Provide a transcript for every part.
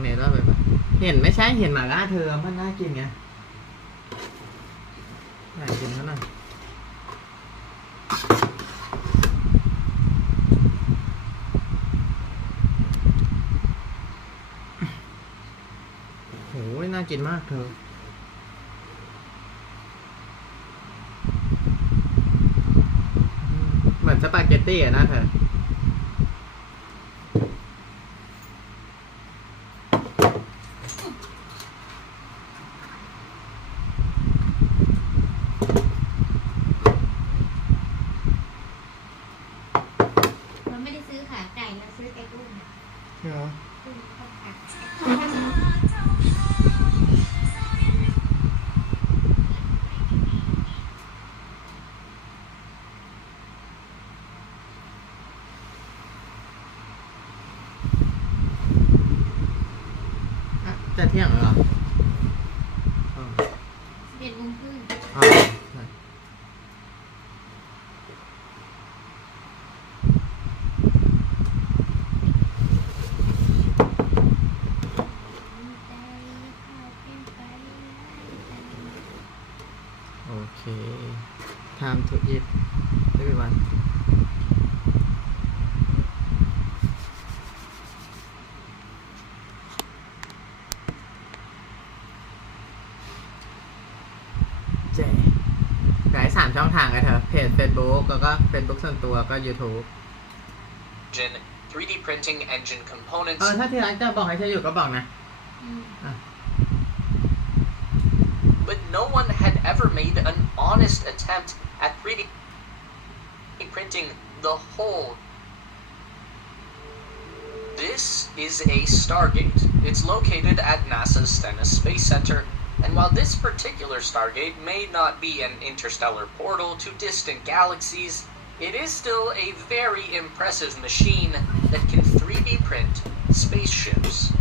เนตว่าแบบเห็นไม่ใช่เห็นหมาล่าเธอมันน่ากินไงอยากกินเท่านั้นโหน่ากินมากเธอเหมือนสปาเกตตี้อะนะเธอเราไม่ได้ซื้อขาไก่เราซื้อไก่กุ้งเหรอกุ้งข้าวผัดจะเที่ยงเหรอ11:30อ๋อใช่โอเค time to eat everyone เจ๊ขาย3 ช่องทางเลยเธอเพจ Facebook แล้วก็ Facebook ส่วนตัวก็ YouTube engine, 3D printing engine components. ถ้าที่ร้านจะบอกให้เธออยู่ก็บอกนะ But no one had ever made an honest attempt at 3D printing the whole. This is a Stargate. It's located at NASA's Stennis Space Center, and while this particular Stargate may not be an interstellar portal to distant galaxies, it is still a very impressive machine that can 3D print spaceships.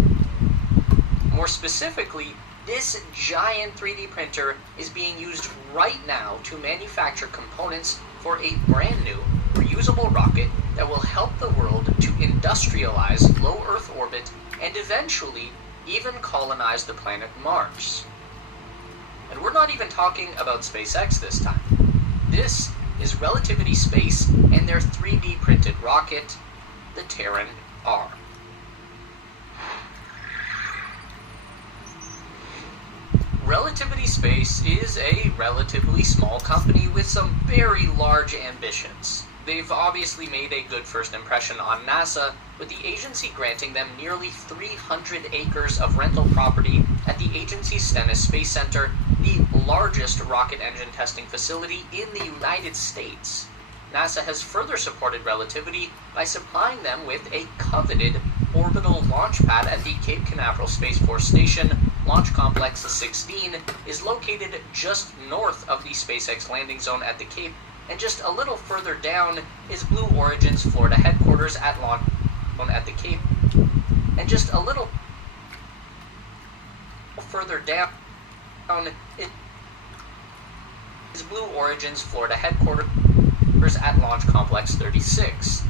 More specifically, this giant 3D printer is being used right now to manufacture components for a brand new, reusable rocket that will help the world to industrialize low Earth orbit and eventually even colonize the planet Mars. And we're not even talking about SpaceX this time. This is Relativity Space and their 3D printed rocket, the Terran R. Relativity Space is a relatively small company with some very large ambitions. They've obviously made a good first impression on NASA, with the agency granting them nearly 300 acres of rental property at the agency's Stennis Space Center, the largest rocket engine testing facility in the United States. NASA has further supported Relativity by supplying them with a coveted orbital launch pad at the Cape Canaveral Space Force Station. Launch Complex 16 is located just north of the SpaceX landing zone at the Cape, and just a little further down is Blue Origin's Florida headquarters at the Cape, and just a little further down is Blue Origin's Florida headquarters at Launch Complex 36.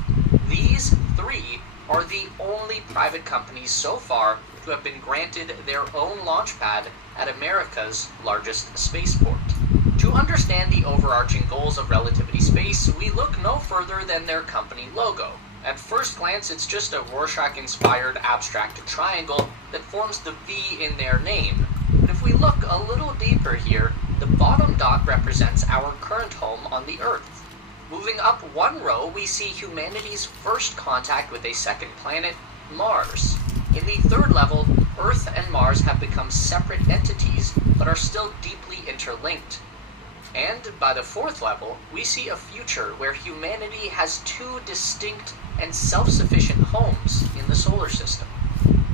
These three are the only private companies so far to have been granted their own launch pad at America's largest spaceport. To understand the overarching goals of Relativity Space, we look no further than their company logo. At first glance, it's just a Rorschach-inspired abstract triangle that forms the V in their name. But if we look a little deeper here, the bottom dot represents our current home on the Earth. Moving up one row, we see humanity's first contact with a second planet, Mars. In the third level, Earth and Mars have become separate entities, but are still deeply interlinked. And by the fourth level, we see a future where humanity has two distinct and self-sufficient homes in the solar system.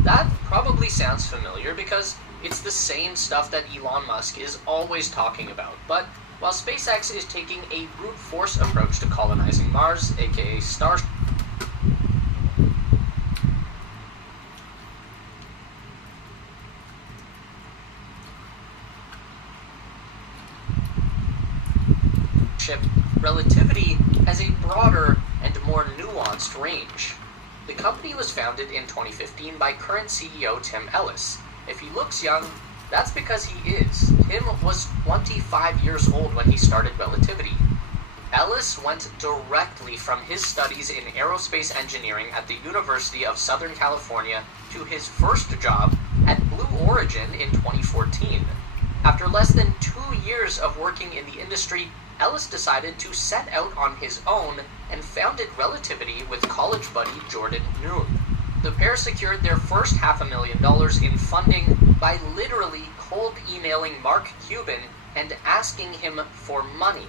That probably sounds familiar because it's the same stuff that Elon Musk is always talking about, but while SpaceX is taking a brute force approach to colonizing Mars, aka Starship, Relativity has a broader and more nuanced range. The company was founded in 2015 by current CEO Tim Ellis. If he looks young, that's because he is. Tim was 25 years old when he started Relativity. Ellis went directly from his studies in aerospace engineering at the University of Southern California to his first job at Blue Origin in 2014. After less than 2 years of working in the industry, Ellis decided to set out on his own and founded Relativity with college buddy Jordan Noon. The pair secured their first $500,000 in funding by literally cold emailing Mark Cuban and asking him for money.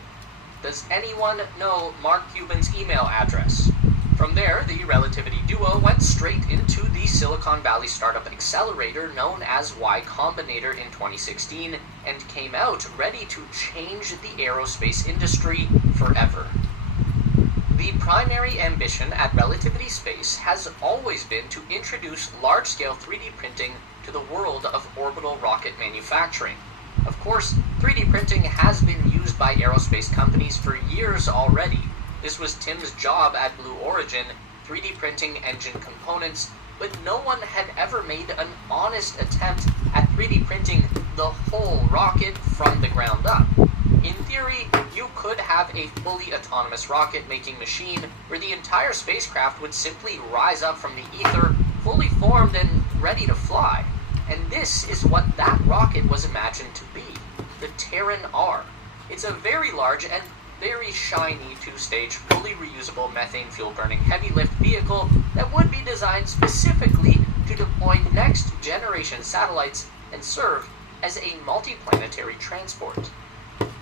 Does anyone know Mark Cuban's email address? From there, the Relativity duo went straight into the Silicon Valley startup accelerator known as Y Combinator in 2016 and came out ready to change the aerospace industry forever. The primary ambition at Relativity Space has always been to introduce large-scale 3D printing to the world of orbital rocket manufacturing. Of course, 3D printing has been used by aerospace companies for years already. This was Tim's job at Blue Origin, 3D printing engine components, but no one had ever made an honest attempt at 3D printing the whole rocket from the ground up. In theory, you could have a fully autonomous rocket-making machine where the entire spacecraft would simply rise up from the ether, fully formed and ready to fly. And this is what that rocket was imagined to be, the Terran R. It's a very large and very shiny two-stage, fully reusable methane fuel-burning heavy-lift vehicle that would be designed specifically to deploy next-generation satellites and serve as a multi-planetary transport.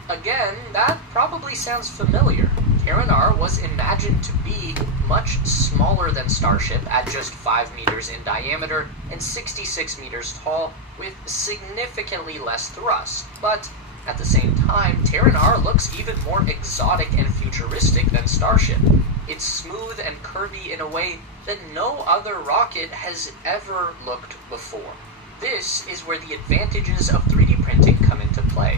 Again, that probably sounds familiar. Terran R was imagined to be much smaller than Starship at just 5 meters in diameter and 66 meters tall, with significantly less thrust. But at the same time, Terran R looks even more exotic and futuristic than Starship. It's smooth and curvy in a way that no other rocket has ever looked before. This is where the advantages of 3D printing come into play.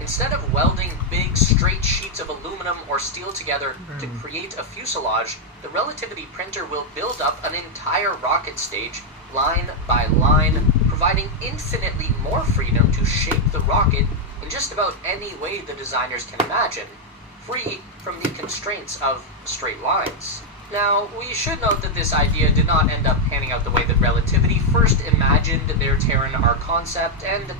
Instead of welding big, straight sheets of aluminum or steel together to create a fuselage, the Relativity printer will build up an entire rocket stage, line by line, providing infinitely more freedom to shape the rocket in just about any way the designers can imagine, free from the constraints of straight lines. Now, we should note that this idea did not end up panning out the way that Relativity first imagined their Terran R concept, and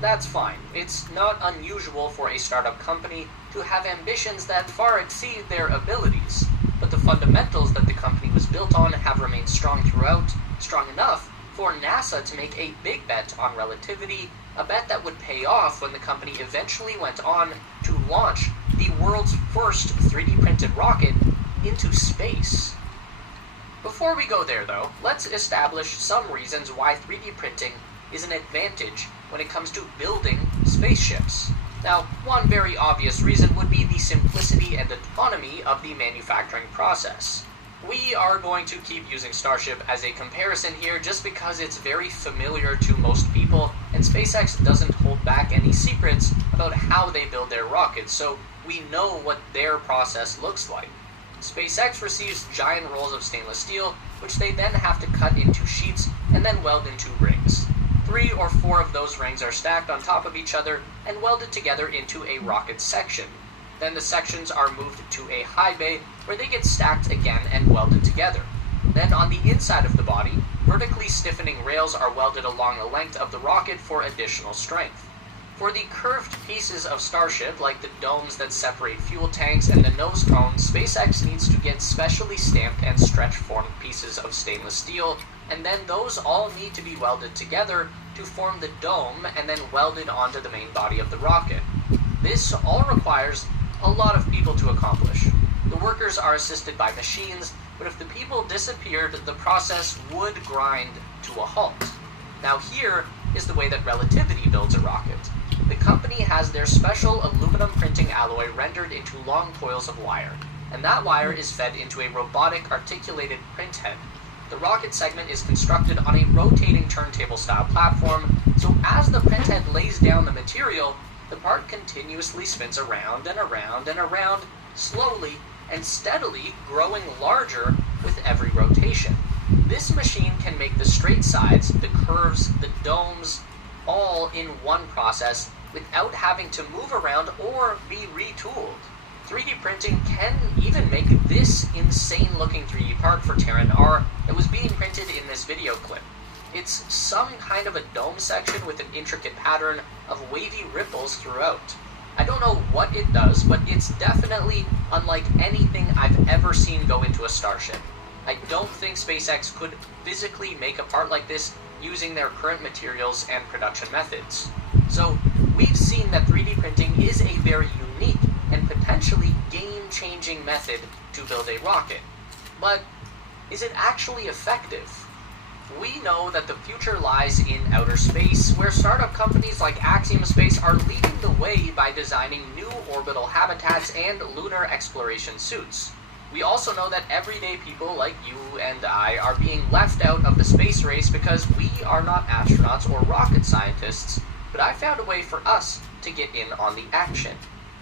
that's fine. It's not unusual for a startup company to have ambitions that far exceed their abilities, but the fundamentals that the company was built on have remained strong throughout, strong enough for NASA to make a big bet on Relativity, a bet that would pay off when the company eventually went on to launch the world's first 3D printed rocket into space. Before we go there though, let's establish some reasons why 3D printing is an advantage when it comes to building spaceships. Now, one very obvious reason would be the simplicity and autonomy of the manufacturing process. We are going to keep using Starship as a comparison here just because it's very familiar to most people, and SpaceX doesn't hold back any secrets about how they build their rockets, so we know what their process looks like. SpaceX receives giant rolls of stainless steel, which they then have to cut into sheets and then weld into rings. 3 or 4 of those rings are stacked on top of each other and welded together into a rocket section. Then the sections are moved to a high bay where they get stacked again and welded together. Then on the inside of the body, vertically stiffening rails are welded along the length of the rocket for additional strength. For the curved pieces of Starship, like the domes that separate fuel tanks and the nose cones, SpaceX needs to get specially stamped and stretch-formed pieces of stainless steel, and then those all need to be welded together to form the dome and then welded onto the main body of the rocket. This all requires a lot of people to accomplish. The workers are assisted by machines, but if the people disappeared, the process would grind to a halt. Now here is the way that Relativity builds a rocket. The company has their special aluminum printing alloy rendered into long coils of wire, and that wire is fed into a robotic articulated print head. The rocket segment is constructed on a rotating turntable-style platform, so as the print head lays down the material, the part continuously spins around and around and around, slowly and steadily growing larger with every rotation. This machine can make the straight sides, the curves, the domes, all in one process without having to move around or be retooled. 3D printing can even make this insane-looking 3D part for Terran R that was being printed in this video clip. It's some kind of a dome section with an intricate pattern of wavy ripples throughout. I don't know what it does, but it's definitely unlike anything I've ever seen go into a starship. I don't think SpaceX could physically make a part like this using their current materials and production methods. So, we've seen that 3D printing is a very unique and potentially game-changing method to build a rocket. But is it actually effective? We know that the future lies in outer space, where startup companies like Axiom Space are leading the way by designing new orbital habitats and lunar exploration suits. We also know that everyday people like you and I are being left out of the space race because we are not astronauts or rocket scientists, but I found a way for us to get in on the action.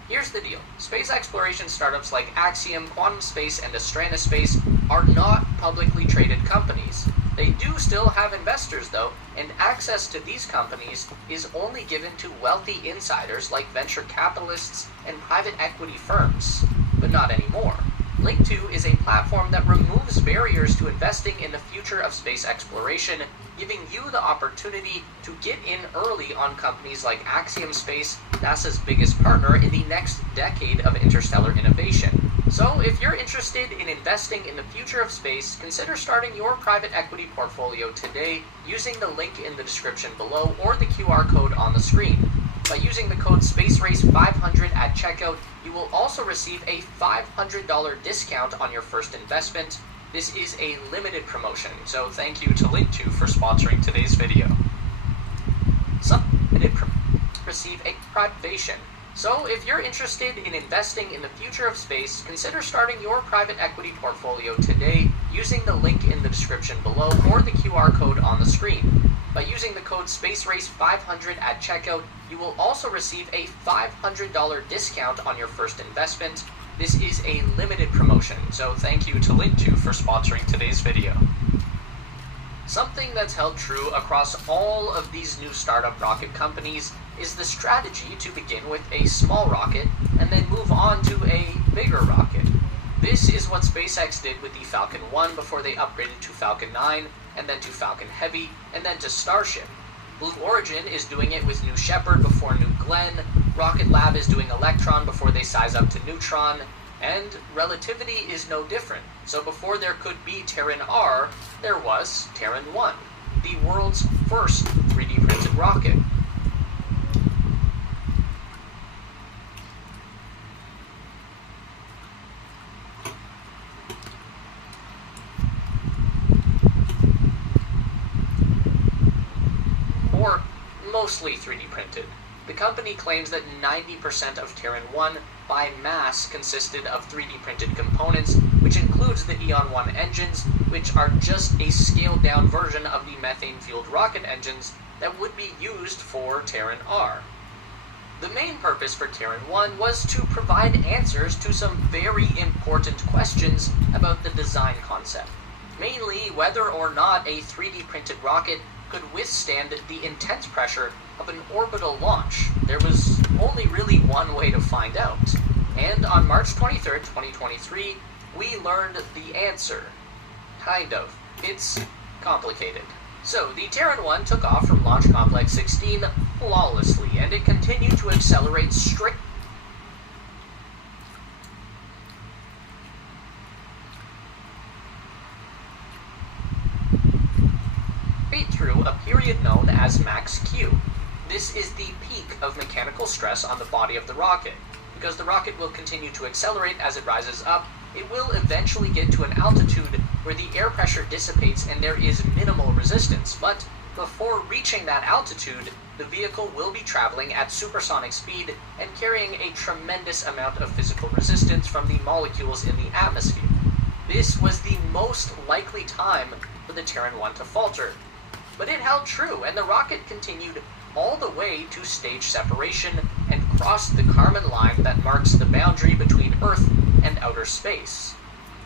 Here's the deal. Space exploration startups like Axiom, Quantum Space, and Astrana Space are not publicly traded companies. They do still have investors, though, and access to these companies is only given to wealthy insiders like venture capitalists and private equity firms, but not anymore. Link 2 is a platform that removes barriers to investing in the future of space exploration, giving you the opportunity to get in early on companies like Axiom Space, NASA's biggest partner in the next decade of interstellar innovation. So, if you're interested in investing in the future of space, consider starting your private equity portfolio today using the link in the description below or the QR code on the screen. By using the code SPACERACE500 at checkout, you will also receive a $500 discount on your first investment. This is a limited promotion, so thank you to Link2 for sponsoring today's video. Some limited receive a privation. So if you're interested in investing in the future of space, consider starting your private equity portfolio today using the link in the description below or the QR code on the screen. By using the code SPACERACE500 at checkout, you will also receive a $500 discount on your first investment. This is a limited promotion, so thank you to Link2 for sponsoring today's video. Something that's held true across all of these new startup rocket companies is the strategy to begin with a small rocket and then move on to a bigger rocket. This is what SpaceX did with the Falcon 1 before they upgraded to Falcon 9, and then to Falcon Heavy, and then to Starship. Blue Origin is doing it with New Shepard before New Glenn, Rocket Lab is doing Electron before they size up to Neutron, and Relativity is no different. So before there could be Terran R, there was Terran 1, the world's first 3D printed rocket. Or mostly 3D printed. The company claims that 90% of Terran 1 by mass consisted of 3D printed components, which includes the Eon 1 engines, which are just a scaled down version of the methane-fueled rocket engines that would be used for Terran R. The main purpose for Terran 1 was to provide answers to some very important questions about the design concept, mainly whether or not a 3D printed rocket could withstand the intense pressure of an orbital launch. There was only really one way to find out. And on March 23rd, 2023, we learned the answer. Kind of. It's complicated. So, the Terran 1 took off from Launch Complex 16 flawlessly, and it continued to accelerate straight through a period known as max Q. This is the peak of mechanical stress on the body of the rocket. Because the rocket will continue to accelerate as it rises up, it will eventually get to an altitude where the air pressure dissipates and there is minimal resistance. But before reaching that altitude, the vehicle will be traveling at supersonic speed and carrying a tremendous amount of physical resistance from the molecules in the atmosphere. This was the most likely time for the Terran 1 to falter. But it held true, and the rocket continued all the way to stage separation and crossed the Kármán line that marks the boundary between Earth and outer space.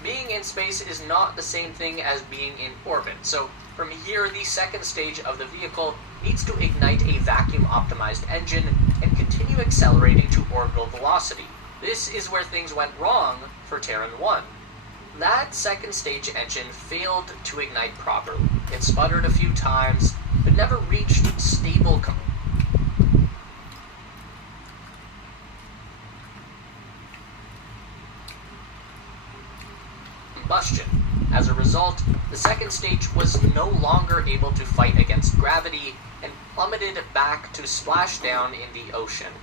Being in space is not the same thing as being in orbit, so from here the second stage of the vehicle needs to ignite a vacuum-optimized engine and continue accelerating to orbital velocity. This is where things went wrong for Terran 1. That second stage engine failed to ignite properly. It sputtered a few times, but never reached stable combustion. As a result, the second stage was no longer able to fight against gravity and plummeted back to splash down in the ocean.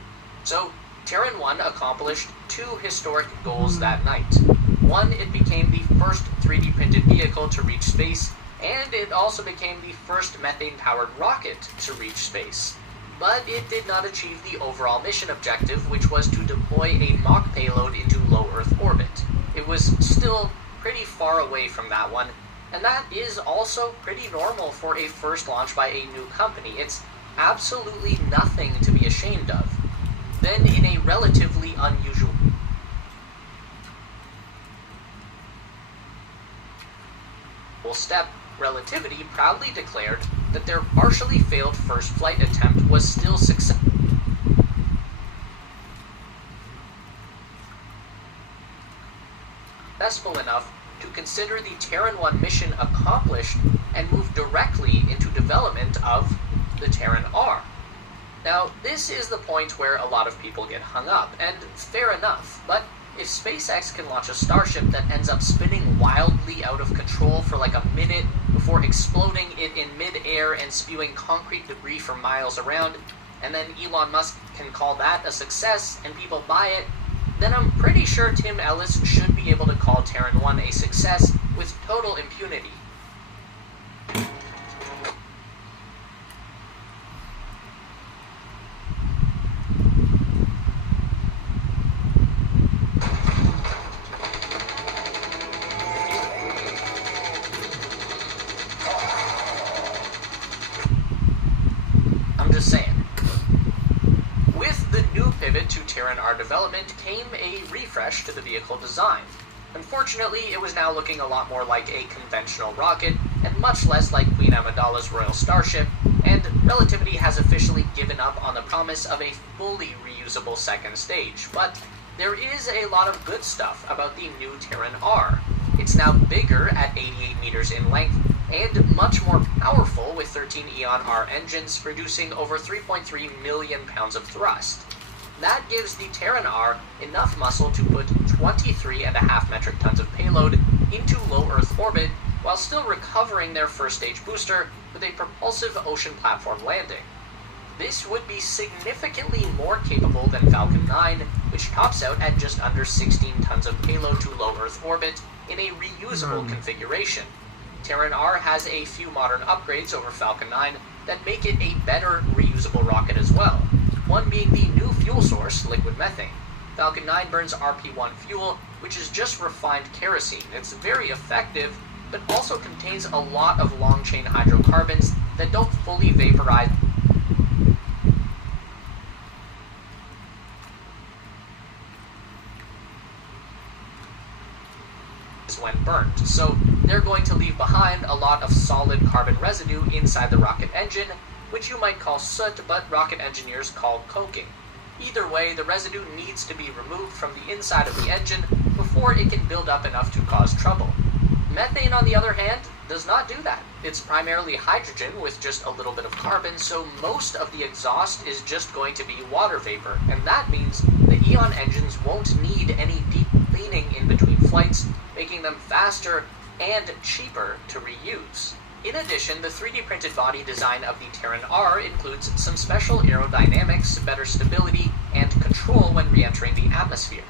So, Terran 1 accomplished two historic goals that night. One, it became the first 3D printed vehicle to reach space, and it also became the first methane-powered rocket to reach space. But it did not achieve the overall mission objective, which was to deploy a mock payload into low Earth orbit. It was still pretty far away from that one, and that is also pretty normal for a first launch by a new company. It's absolutely nothing to be ashamed of. Then, in a relatively unusual step, Relativity proudly declared that their partially failed first flight attempt was still successful enough to consider the Terran 1 mission accomplished and move directly into development of the Terran R. Now, this is the point where a lot of people get hung up, and fair enough, but if SpaceX can launch a Starship that ends up spinning wildly out of control for like a minute before exploding it in mid-air and spewing concrete debris for miles around, and then Elon Musk can call that a success and people buy it, then I'm pretty sure Tim Ellis should be able to call Terran 1 a success with total impunity. I'm just saying. With the new pivot to Terran R development came a refresh to the vehicle design. Unfortunately, it was now looking a lot more like a conventional rocket, and much less like Queen Amidala's Royal Starship, and Relativity has officially given up on the promise of a fully reusable second stage. But there is a lot of good stuff about the new Terran R. It's now bigger at 88 meters in length, and much more powerful with 13 Eon R engines producing over 3.3 million pounds of thrust. That gives the Terran R enough muscle to put 23.5 metric tons of payload into low Earth orbit while still recovering their first stage booster with a propulsive ocean platform landing. This would be significantly more capable than Falcon 9, which tops out at just under 16 tons of payload to low Earth orbit in a reusable configuration. Terran R has a few modern upgrades over Falcon 9 that make it a better reusable rocket as well, one being the new fuel source, liquid methane. Falcon 9 burns RP-1 fuel, which is just refined kerosene. It's very effective, but also contains a lot of long-chain hydrocarbons that don't fully vaporize when burnt, so they're going to leave behind a lot of solid carbon residue inside the rocket engine, which you might call soot, but rocket engineers call coking. Either way, the residue needs to be removed from the inside of the engine before it can build up enough to cause trouble. Methane, on the other hand, does not do that. It's primarily hydrogen with just a little bit of carbon, so most of the exhaust is just going to be water vapor, and that means the Eon engines won't need any deep cleaning in between flights, making them faster and cheaper to reuse. In addition, the 3D printed body design of the Terran R includes some special aerodynamics, better stability, and control when re-entering the atmosphere.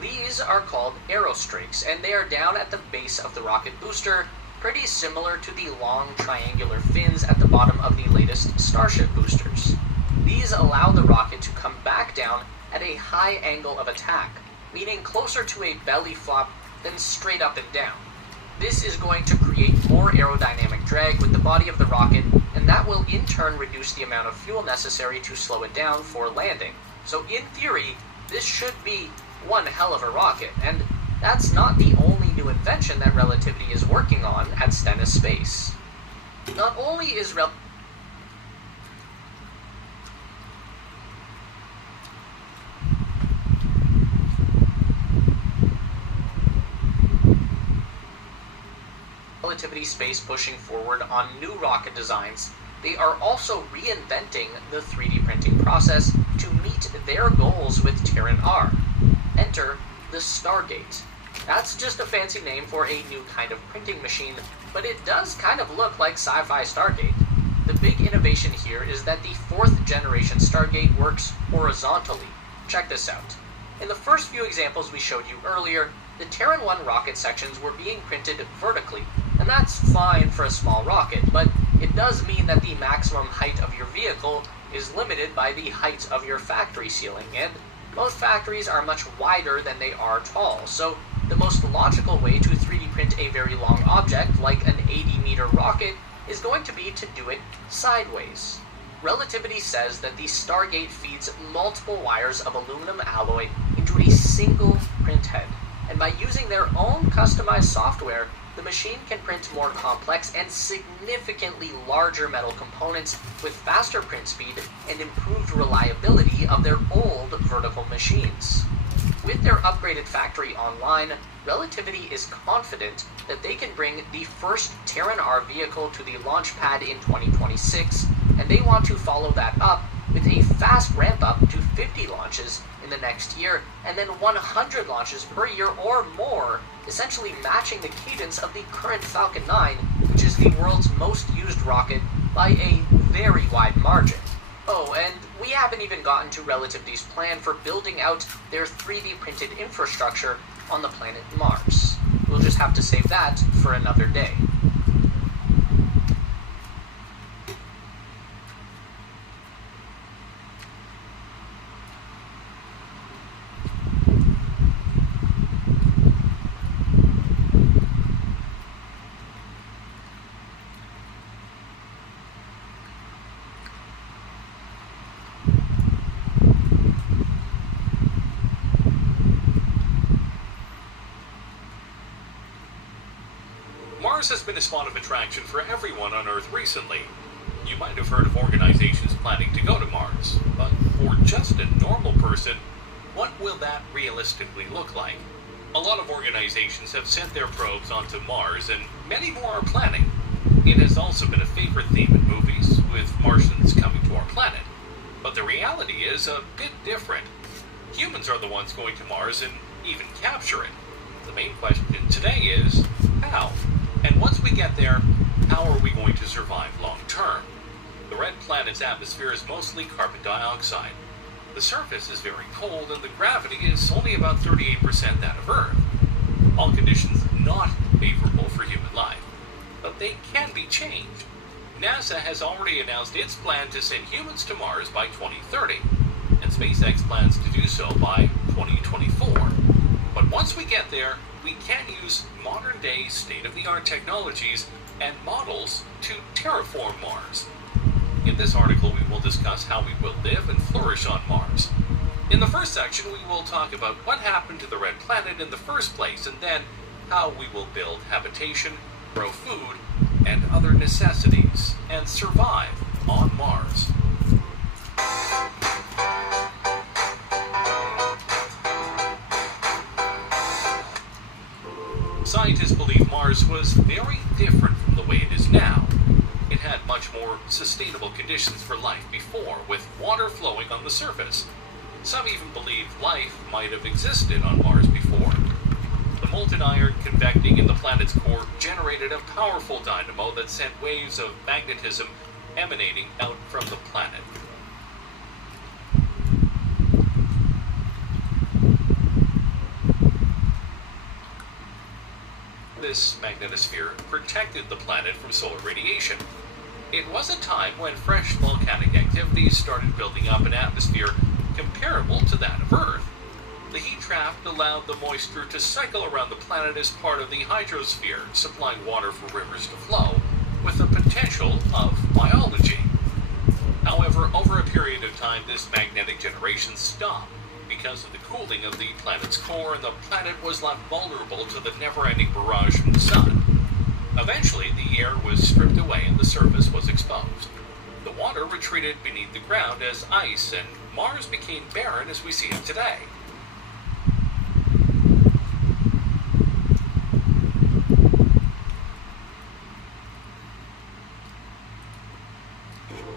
These are called aerostrakes, and they are down at the base of the rocket booster, pretty similar to the long triangular fins at the bottom of the latest Starship boosters. These allow the rocket to come back down at a high angle of attack, meaning closer to a belly flop than straight up and down. This is going to create more aerodynamic drag with the body of the rocket, and that will in turn reduce the amount of fuel necessary to slow it down for landing. So in theory, this should be one hell of a rocket, and that's not the only new invention that Relativity is working on at Stennis Space. Not only is Relativity Space pushing forward on new rocket designs, they are also reinventing the 3D printing process to meet their goals with Terran R. Enter the Stargate. That's just a fancy name for a new kind of printing machine, but it does kind of look like sci-fi Stargate. The big innovation here is that the 4th generation Stargate works horizontally. Check this out. In the first few examples we showed you earlier, the Terran 1 rocket sections were being printed vertically, and that's fine for a small rocket, but it does mean that the maximum height of your vehicle is limited by the height of your factory ceiling, and most factories are much wider than they are tall, so the most logical way to 3D print a very long object, like an 80-meter rocket, is going to be to do it sideways. Relativity says that the Stargate feeds multiple wires of aluminum alloy into a single print head, and by using their own customized software, the machine can print more complex and significantly larger metal components with faster print speed and improved reliability of their old vertical machines. With their upgraded factory online, Relativity is confident that they can bring the first Terran R vehicle to the launch pad in 2026, and they want to follow that up with a fast ramp-up to 50 launches in the next year, and then 100 launches per year or more, essentially matching the cadence of the current Falcon 9, which is the world's most used rocket by a very wide margin. Oh, and we haven't even gotten to Relativity's plan for building out their 3D printed infrastructure on the planet Mars. We'll just have to save that for another day. Mars has been a spot of attraction for everyone on Earth recently. You might have heard of organizations planning to go to Mars, but for just a normal person, what will that realistically look like? A lot of organizations have sent their probes onto Mars, and many more are planning. It has also been a favorite theme in movies, with Martians coming to our planet. But the reality is a bit different. Humans are the ones going to Mars and even capture it. The main question today is, how? And once we get there, how are we going to survive long term? The red planet's atmosphere is mostly carbon dioxide. The surface is very cold and the gravity is only about 38% that of Earth. All conditions not favorable for human life, but they can be changed. NASA has already announced its plan to send humans to Mars by 2030, and SpaceX plans to do so by 2024. But once we get there, we can use modern-day state-of-the-art technologies and models to terraform Mars. In this article, we will discuss how we will live and flourish on Mars. In the first section, we will talk about what happened to the red planet in the first place, and then how we will build habitation, grow food, and other necessities, and survive on Mars. Scientists believe Mars was very different from the way it is now. It had much more sustainable conditions for life before, with water flowing on the surface. Some even believe life might have existed on Mars before. The molten iron convecting in the planet's core generated a powerful dynamo that sent waves of magnetism emanating out from the planet. This magnetosphere protected the planet from solar radiation. It was a time when fresh volcanic activities started building up an atmosphere comparable to that of Earth. The heat draft allowed the moisture to cycle around the planet as part of the hydrosphere, supplying water for rivers to flow, with the potential of biology. However, over a period of time, this magnetic generation stopped, because of the cooling of the planet's core, and the planet was left vulnerable to the never-ending barrage from the sun. Eventually, the air was stripped away and the surface was exposed. The water retreated beneath the ground as ice, and Mars became barren as we see it today.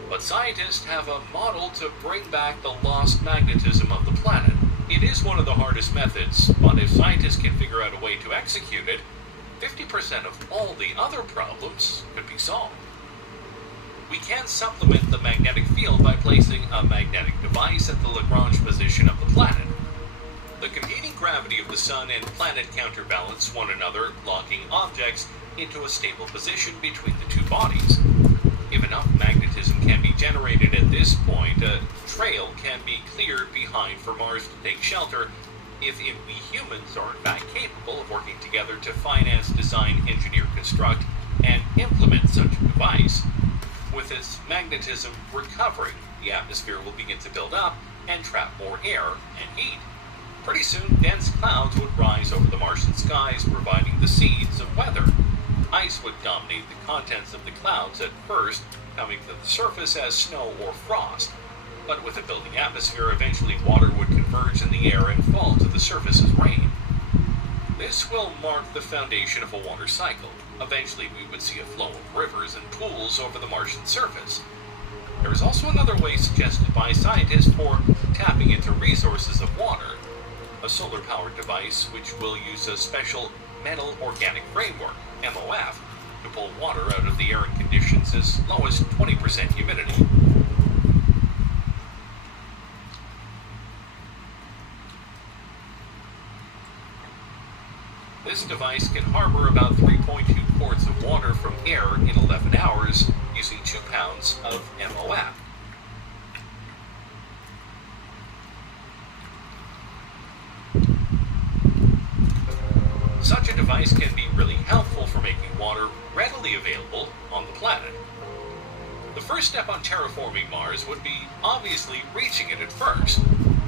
But scientists have a model to bring back the lost magnetism of the planet. It is one of the hardest methods, but if scientists can figure out a way to execute it, 50% of all the other problems could be solved. We can supplement the magnetic field by placing a magnetic device at the Lagrange position of the planet. The competing gravity of the Sun and planet counterbalance one another, locking objects into a stable position between the two bodies. If enough magnetism can be generated at this point, a trail can be cleared behind for Mars to take shelter if we humans are in fact capable of working together to finance, design, engineer, construct, and implement such a device. With its magnetism recovering, the atmosphere will begin to build up and trap more air and heat. Pretty soon, dense clouds would rise over the Martian skies, providing the seeds of weather. Ice would dominate the contents of the clouds at first, coming to the surface as snow or frost. But with a building atmosphere, eventually water would converge in the air and fall to the surface as rain. This will mark the foundation of a water cycle. Eventually, we would see a flow of rivers and pools over the Martian surface. There is also another way suggested by scientists for tapping into resources of water. A solar-powered device which will use a special metal organic framework, MOF, to pull water out of the air in conditions as low as 20% humidity. This device can harbor about 3.2 quarts of water from air in 11 hours using 2 pounds of MOF. Such a device can be really helpful for making water readily available on the planet. The first step on terraforming Mars would be obviously reaching it at first.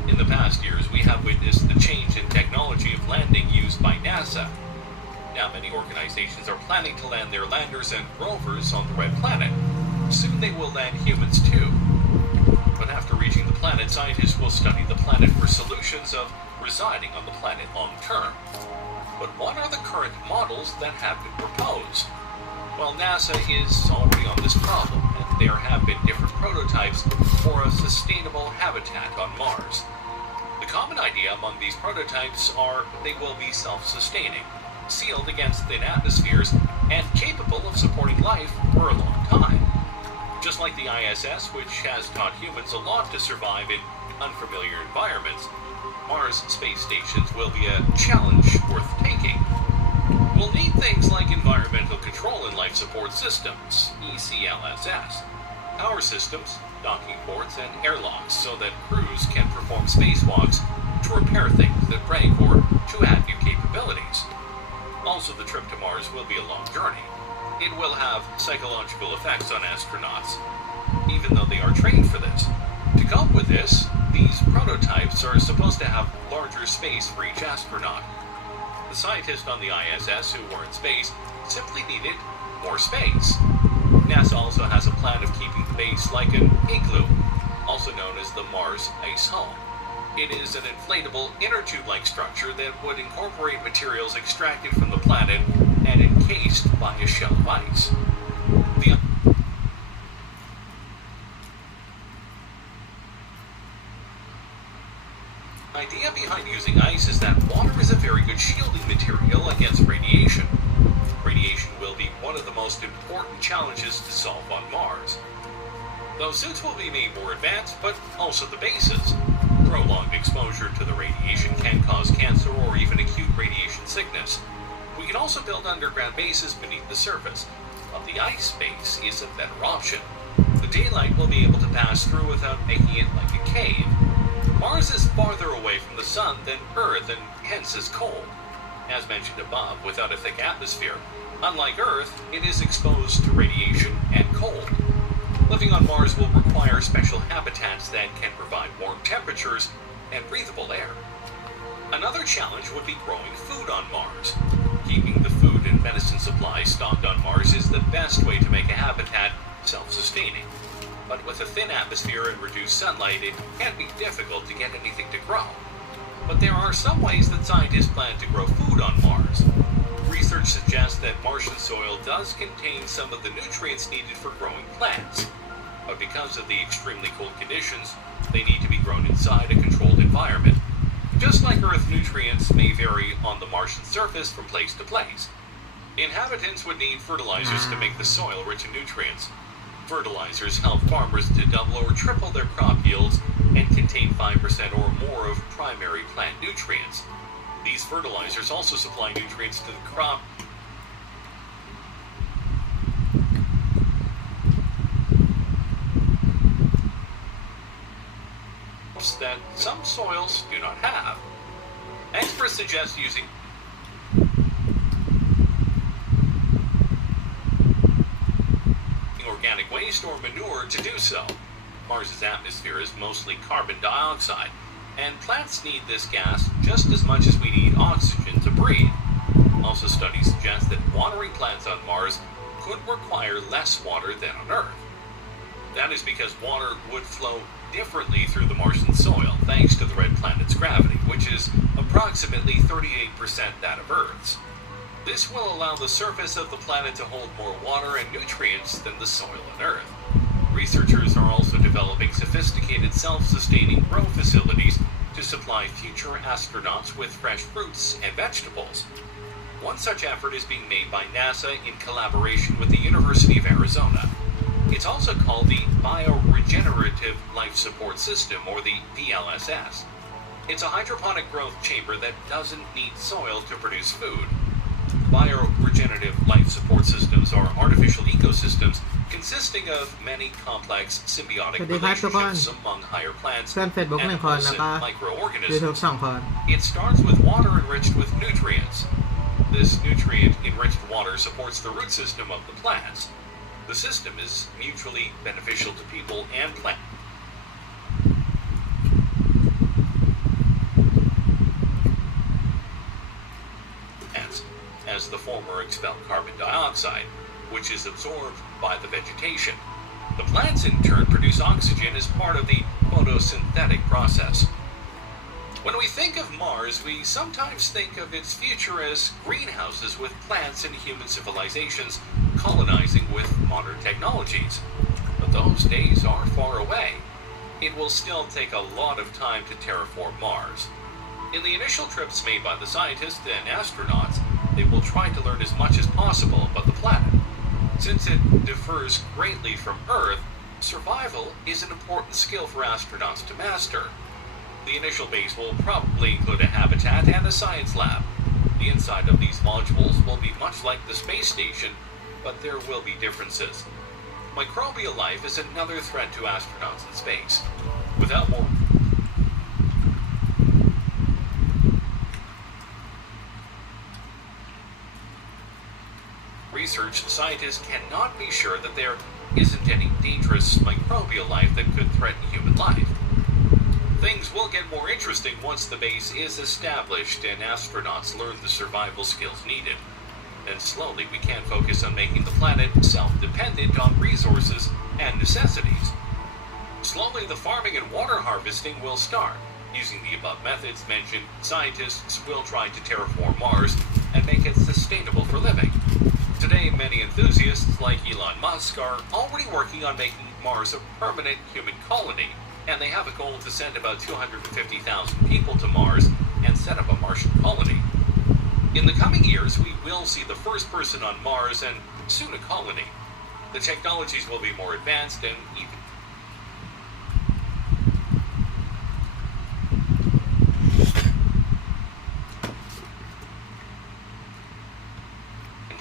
In the past years, we have witnessed the change in technology of landing used by NASA. Now many organizations are planning to land their landers and rovers on the red planet. Soon they will land humans too. But after reaching the planet, scientists will study the planet for solutions of residing on the planet long term. But what are the current models that have been proposed? Well, NASA is already on this problem, and there have been different prototypes for a sustainable habitat on Mars. The common idea among these prototypes are they will be self-sustaining, sealed against thin atmospheres, and capable of supporting life for a long time. Just like the ISS, which has taught humans a lot to survive in unfamiliar environments, Mars space stations will be a challenge worth taking. We'll need things like environmental control and life support systems, ECLSS, power systems, docking ports, and airlocks so that crews can perform spacewalks to repair things that break or to add new capabilities. Also, the trip to Mars will be a long journey. It will have psychological effects on astronauts, even though they are trained for this. To cope with this, these prototypes are supposed to have larger space for each astronaut. The scientists on the ISS who were in space simply needed more space. NASA also has a plan of keeping the base like an igloo, also known as the Mars Ice Home. It is an inflatable inner tube-like structure that would incorporate materials extracted from the planet and encased by a shell of ice. The idea behind using ice is that water is a very good shielding material against radiation. Radiation will be one of the most important challenges to solve on Mars. Those suits will be made more advanced, but also the bases. Prolonged exposure to the radiation can cause cancer or even acute radiation sickness. We can also build underground bases beneath the surface, but the ice base is a better option. The daylight will be able to pass through without making it like a cave. Mars is farther away from the sun than Earth and hence is cold. As mentioned above, without a thick atmosphere, unlike Earth, it is exposed to radiation and cold. Living on Mars will require special habitats that can provide warm temperatures and breathable air. Another challenge would be growing food on Mars. Keeping the food and medicine supplies stocked on Mars is the best way to make a habitat self-sustaining. But with a thin atmosphere and reduced sunlight, it can be difficult to get anything to grow. But there are some ways that scientists plan to grow food on Mars. Research suggests that Martian soil does contain some of the nutrients needed for growing plants. But because of the extremely cold conditions, they need to be grown inside a controlled environment. Just like Earth, nutrients may vary on the Martian surface from place to place. Inhabitants would need fertilizers to make the soil rich in nutrients. Fertilizers help farmers to double or triple their crop yields and contain 5% or more of primary plant nutrients. These fertilizers also supply nutrients to the crop that some soils do not have. Experts suggest using organic waste or manure to do so. Mars's atmosphere is mostly carbon dioxide, and plants need this gas just as much as we need oxygen to breathe. Also, studies suggest that watering plants on Mars could require less water than on Earth. That is because water would flow differently through the Martian soil thanks to the red planet's gravity, which is approximately 38% that of Earth's. This will allow the surface of the planet to hold more water and nutrients than the soil on Earth. Researchers are also developing sophisticated self-sustaining grow facilities to supply future astronauts with fresh fruits and vegetables. One such effort is being made by NASA in collaboration with the University of Arizona. It's also called the Bioregenerative Life Support System, or the BLSS. It's a hydroponic growth chamber that doesn't need soil to produce food. Bioregenerative life support systems are artificial ecosystems consisting of many complex symbiotic relationships among higher plants, เพื่อน Facebook 1 คน animals, แล้วก็ and YouTube microorganisms. 2 คน It starts with water enriched with nutrients. This nutrient-enriched water supports the root system of the plants. The system is mutually beneficial to people and plants, as the former expel carbon dioxide, which is absorbed by the vegetation. The plants in turn produce oxygen as part of the photosynthetic process. When we think of Mars, we sometimes think of its future as greenhouses with plants and human civilizations colonizing with modern technologies. But those days are far away. It will still take a lot of time to terraform Mars. In the initial trips made by the scientists and astronauts, they will try to learn as much as possible about the planet. Since it differs greatly from Earth, survival is an important skill for astronauts to master. The initial base will probably include a habitat and a science lab. The inside of these modules will be much like the space station, but there will be differences. Microbial life is another threat to astronauts in space. Without more research, scientists cannot be sure that there isn't any dangerous microbial life that could threaten human life. Things will get more interesting once the base is established and astronauts learn the survival skills needed. Then slowly we can focus on making the planet self-dependent on resources and necessities. Slowly the farming and water harvesting will start. Using the above methods mentioned, scientists will try to terraform Mars and make it sustainable for living. Today, many enthusiasts like Elon Musk are already working on making Mars a permanent human colony, and they have a goal to send about 250,000 people to Mars and set up a Martian colony. In the coming years, we will see the first person on Mars and soon a colony. The technologies will be more advanced and even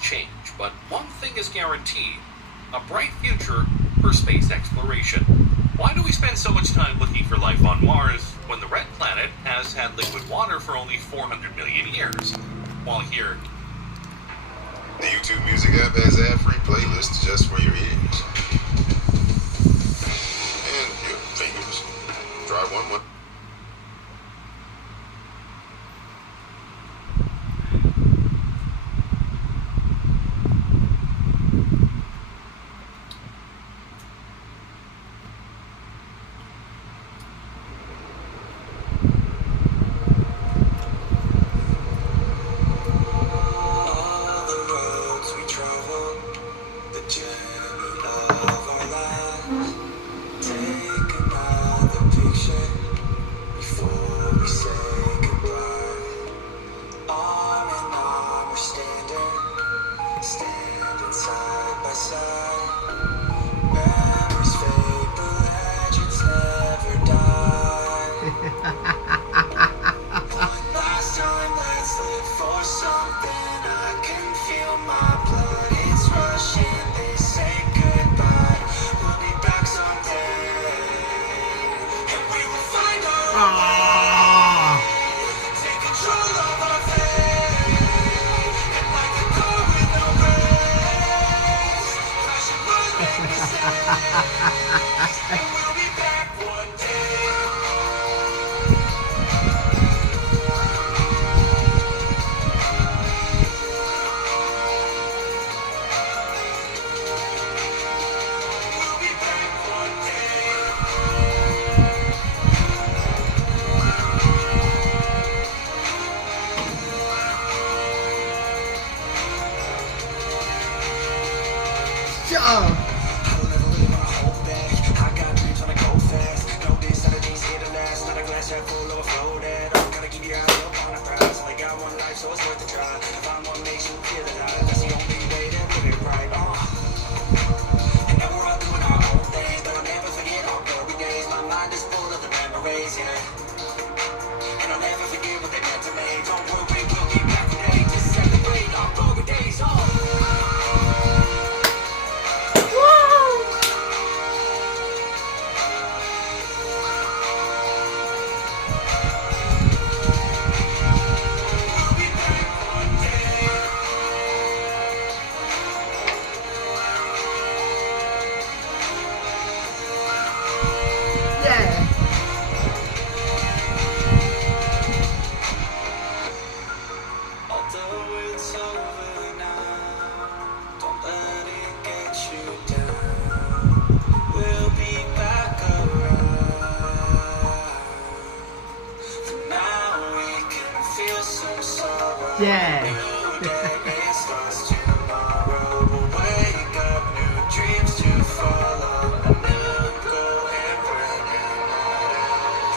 change, but one thing is guaranteed: a bright future for space exploration. Why do we spend so much time looking for life on Mars when the red planet has had liquid water for only 400 million years? While here, the YouTube Music app has ad-free playlists just for your ears and your fingers. Try one. so it's worth a try. Find what makes you feel alive. That's the only way to live it right. And now we're all doing our own things, but I'll never forget our glory days. My mind is full of the memories, yeah. And I'll never forget what they meant to me. Don't worry, we'll get back today to celebrate our glory days. Yeah. Although it's over now, don't let it get you down. We'll be back around. For now we can feel some sorrow. Yeah. New day starts tomorrow. We'll wake up, new dreams to follow. A new goal and brand new motto.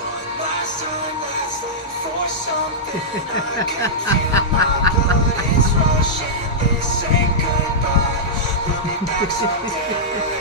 One last time, let's live for something. I can feel my blood is rushing. This ain't goodbye. We'll be back someday.